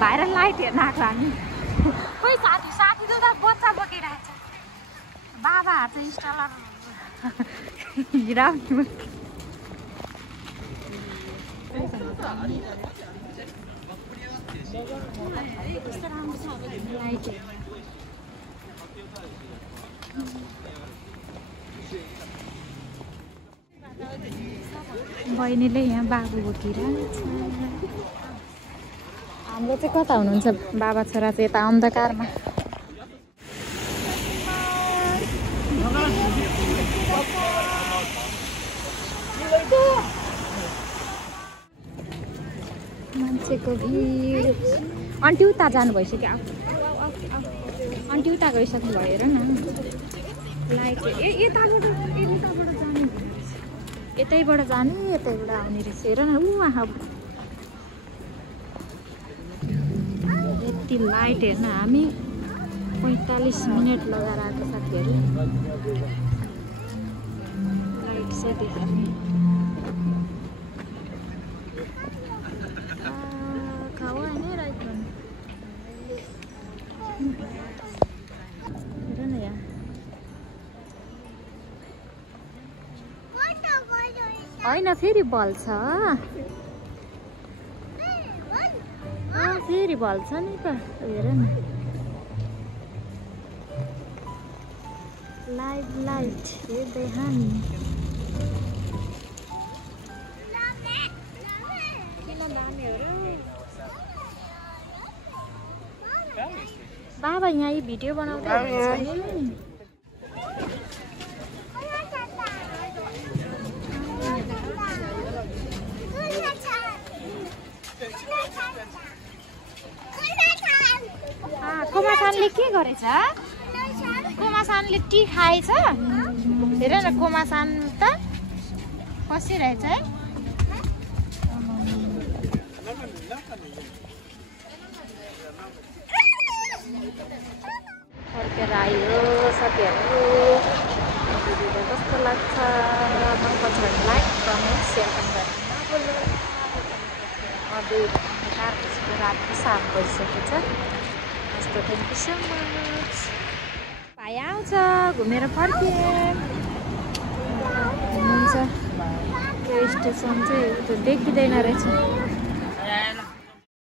viral light हेर्न आएको हामी खोइ साथी त बच्चा बोकिरहेछ बाबा चाहिँ इन्स्टलर हिराउनु कस्तो राम्रो छ लाइट बहिनीले यहाँ बाबु बोकिरहेछ हाम्रो चाहिँ कता हुनुहुन्छ बाबा छोरा चाहिँ यता अन्धकारमा मान्छेको भिड आन्टी उता जानु भइसक्यो आन्टी उता गइसक्नु भयो हेर न लाइट यताबाट जाने यतैबाट जाने यतैबाट आउने रहेछ हेर न यति लाइट हेर्न हामी 45 मिनट लगाएर आएको साथीहरू लाइट चाहिँ देख्ने खावा होइन राइट हेर न यहाँ होइन फेरि बल्छ फेरि बल्छ नि त हेर न लाइभ लाइट हेर्दै हामी बाबा यहाँ यी भिडियो बनाउँदै हुनुहुन्छ नि कोमासानले के गरेछ कोमासानले टी खाएछ हेर न कोमासान त बसिरहेछ है फर्केर आयो साथीहरू भिडियो कस्तो लाग्छ र मन पर्छ भने लाइक कमेन्ट सेयर पनि गर्नु अझै रातको 7 बजिसकेको छ यस्तो थ्याङ्क यू सो मच भाइ आउँछ घुमेर फर्के हुनुहुन्छ त्यो स्टेसन चाहिँ त्यो देखिँदैन रहेछ